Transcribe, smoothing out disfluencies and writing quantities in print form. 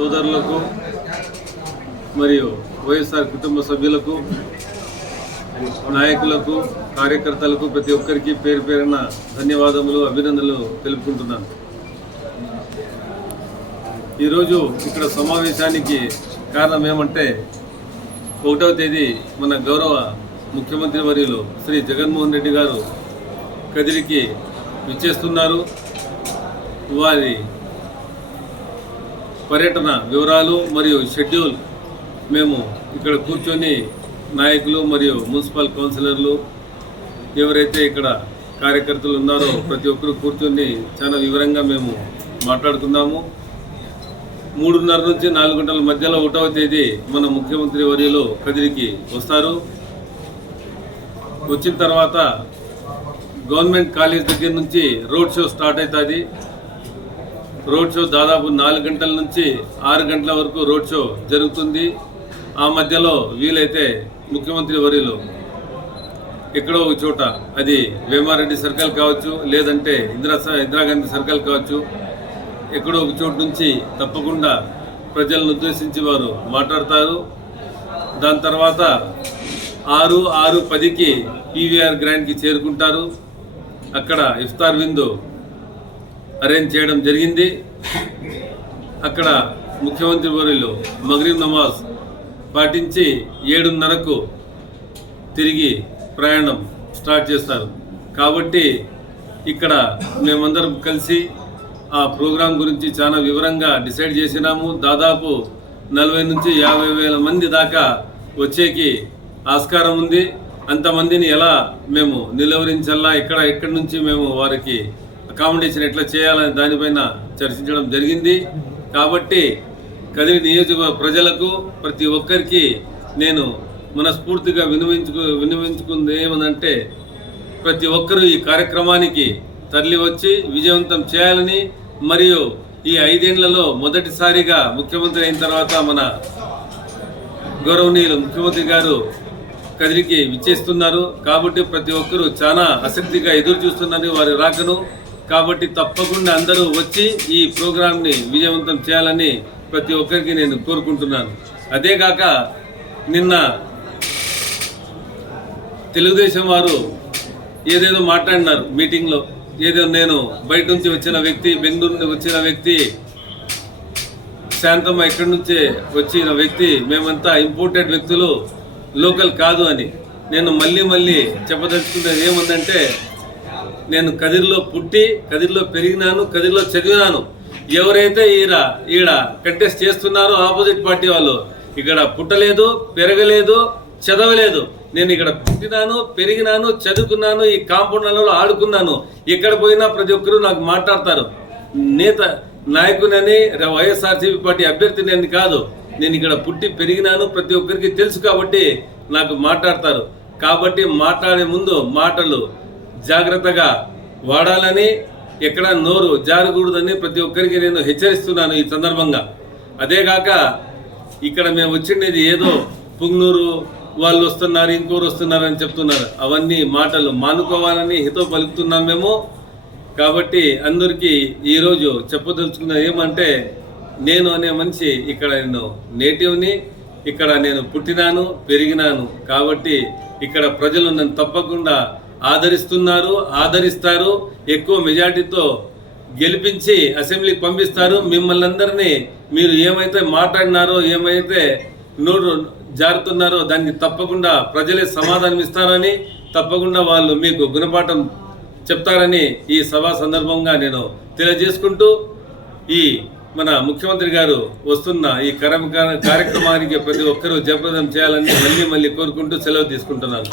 సోదరులకు మరియు వైఎస్ఆర్ కుటుంబ సభ్యులకు, నాయకులకు, కార్యకర్తలకు ప్రతి ఒక్కరికి పేరు పేరున ధన్యవాదములు, అభినందనలు తెలుపుకుంటున్నాను. ఈరోజు ఇక్కడ సమావేశానికి కారణం ఏమంటే 1వ తేదీ మన గౌరవ ముఖ్యమంత్రి వర్యులు శ్రీ జగన్మోహన్ రెడ్డి గారు కదిరికి విచ్చేస్తున్నారు. వారి పర్యటన వివరాలు మరియు షెడ్యూల్ మేము ఇక్కడ కూర్చొని నాయకులు మరియు మున్సిపల్ కౌన్సిలర్లు ఎవరైతే ఇక్కడ కార్యకర్తలు ఉన్నారో ప్రతి ఒక్కరు కూర్చొని చాలా వివరంగా మేము మాట్లాడుకున్నాము. 3:30 నుంచి 4 గంటల మధ్యలో 1వ తేదీ మన ముఖ్యమంత్రి వర్యులు కదిరికి వస్తారు. వచ్చిన తర్వాత గవర్నమెంట్ కాలేజ్ దగ్గర నుంచి రోడ్ షో స్టార్ట్ అవుతుంది. రోడ్ షో దాదాపు 4 గంటల నుంచి 6 గంటల వరకు రోడ్ షో జరుగుతుంది. ఆ మధ్యలో వీలైతే ముఖ్యమంత్రి వర్యులు ఎక్కడో ఒక చోట, అది వేమారెడ్డి సర్కిల్ కావచ్చు, లేదంటే ఇందిరాగాంధీ సర్కిల్ కావచ్చు, ఎక్కడో ఒక చోటు నుంచి తప్పకుండా ప్రజలను ఉద్దేశించి వారు మాట్లాడతారు. దాని తర్వాత 6:10కి పీవీఆర్ గ్రాండ్కి చేరుకుంటారు. అక్కడ ఇఫ్తార్ విందు అరేంజ్ చేయడం జరిగింది. అక్కడ ముఖ్యమంత్రి వర్యులు మగ్రిబ్ నమాజ్ పాటించి 7:30కు తిరిగి ప్రయాణం స్టార్ట్ చేస్తారు. కాబట్టి ఇక్కడ మేమందరం కలిసి ఆ ప్రోగ్రాం గురించి చాలా వివరంగా డిసైడ్ చేసినాము. దాదాపు 40 నుంచి 50 వేల మంది దాకా వచ్చేకి ఆస్కారం ఉంది. అంతమందిని ఎలా మేము నిలువరించాలా, ఎక్కడి నుంచి మేము వారికి అకామిడేషన్ ఎట్లా చేయాలనే దానిపైన చర్చించడం జరిగింది. కాబట్టి కదిరి నియోజకవర్గ ప్రజలకు ప్రతి ఒక్కరికి నేను మనస్ఫూర్తిగా విన్నవించుకుంది ఏమనంటే, ప్రతి ఒక్కరూ ఈ కార్యక్రమానికి తరలి వచ్చి విజయవంతం చేయాలని, మరియు ఈ 5 ఏళ్లలో మొదటిసారిగా ముఖ్యమంత్రి అయిన తర్వాత మన గౌరవనీయులు ముఖ్యమంత్రి గారు కదిరికి విచ్చేస్తున్నారు. కాబట్టి ప్రతి ఒక్కరూ చాలా ఆసక్తిగా ఎదురు చూస్తున్నారు వారి రాకను. కాబట్టి తప్పకుండా అందరూ వచ్చి ఈ ప్రోగ్రాంని విజయవంతం చేయాలని ప్రతి ఒక్కరికి నేను కోరుకుంటున్నాను. అదేగాక నిన్న తెలుగుదేశం వారు ఏదేదో మాట్లాడినారు మీటింగ్లో. ఏదో నేను బయట నుంచి వచ్చిన వ్యక్తి, బెంగళూరు నుండి వచ్చిన వ్యక్తి, శాంతమ్మ ఎక్కడి నుంచే వచ్చిన వ్యక్తి, మేమంతా ఇంపోర్టెడ్ వ్యక్తులు, లోకల్ కాదు అని. నేను మళ్ళీ చెప్పదలుచుకున్నది ఏముందంటే, నేను కదిరిలో పుట్టి, కదిరిలో పెరిగినాను, కదిరిలో చదివినాను. ఎవరైతే ఈడ కంటెస్ట్ చేస్తున్నారో ఆపోజిట్ పార్టీ వాళ్ళు, ఇక్కడ పుట్టలేదు, పెరగలేదు, చదవలేదు. నేను ఇక్కడ పుట్టినాను, పెరిగినాను, చదువుకున్నాను, ఈ కాంపౌండ్లలో ఆడుకున్నాను. ఎక్కడ పోయినా ప్రతి ఒక్కరూ నాకు మాట్లాడతారు. నాయకునని, వైఎస్ఆర్సీపీ పార్టీ అభ్యర్థిని అని కాదు. నేను ఇక్కడ పుట్టి పెరిగినాను, ప్రతి ఒక్కరికి తెలుసు కాబట్టి నాకు మాట్లాడతారు. కాబట్టి మాట్లాడే ముందు మాటలు జాగ్రత్తగా వాడాలని, ఎక్కడ నోరు జారకూడదని ప్రతి ఒక్కరికి నేను హెచ్చరిస్తున్నాను ఈ సందర్భంగా. అదేగాక ఇక్కడ మేము వచ్చిండేది ఏదో పుంగనూరు వాళ్ళు వస్తున్నారు, ఇంకోరు వస్తున్నారు అని చెప్తున్నారు. అవన్నీ మాటలు మానుకోవాలని హితో పలుకుతున్నాం మేము. కాబట్టి అందరికీ ఈరోజు చెప్పదలుచుకున్నది ఏమంటే, నేను అనే మనిషి ఇక్కడ నేను నేటివ్ని, ఇక్కడ నేను పుట్టినాను, పెరిగినాను. కాబట్టి ఇక్కడ ప్రజలు నన్ను తప్పకుండా ఆదరిస్తున్నారు, ఆదరిస్తారు. ఎక్కువ మెజార్టీతో గెలిపించి అసెంబ్లీకి పంపిస్తారు. మిమ్మల్ని అందరినీ మీరు ఏమైతే మాట్లాడినారో, ఏమైతే నోరు జారుతున్నారో దానికి తప్పకుండా ప్రజలే సమాధానం ఇస్తారని, తప్పకుండా వాళ్ళు మీకు గుణపాఠం చెప్తారని ఈ సభా సందర్భంగా నేను తెలియజేసుకుంటూ, ఈ మన ముఖ్యమంత్రి గారు వస్తున్న ఈ కార్యక్రమానికి ప్రతి ఒక్కరూ జయప్రదం చేయాలని మళ్ళీ కోరుకుంటూ సెలవు తీసుకుంటున్నాను.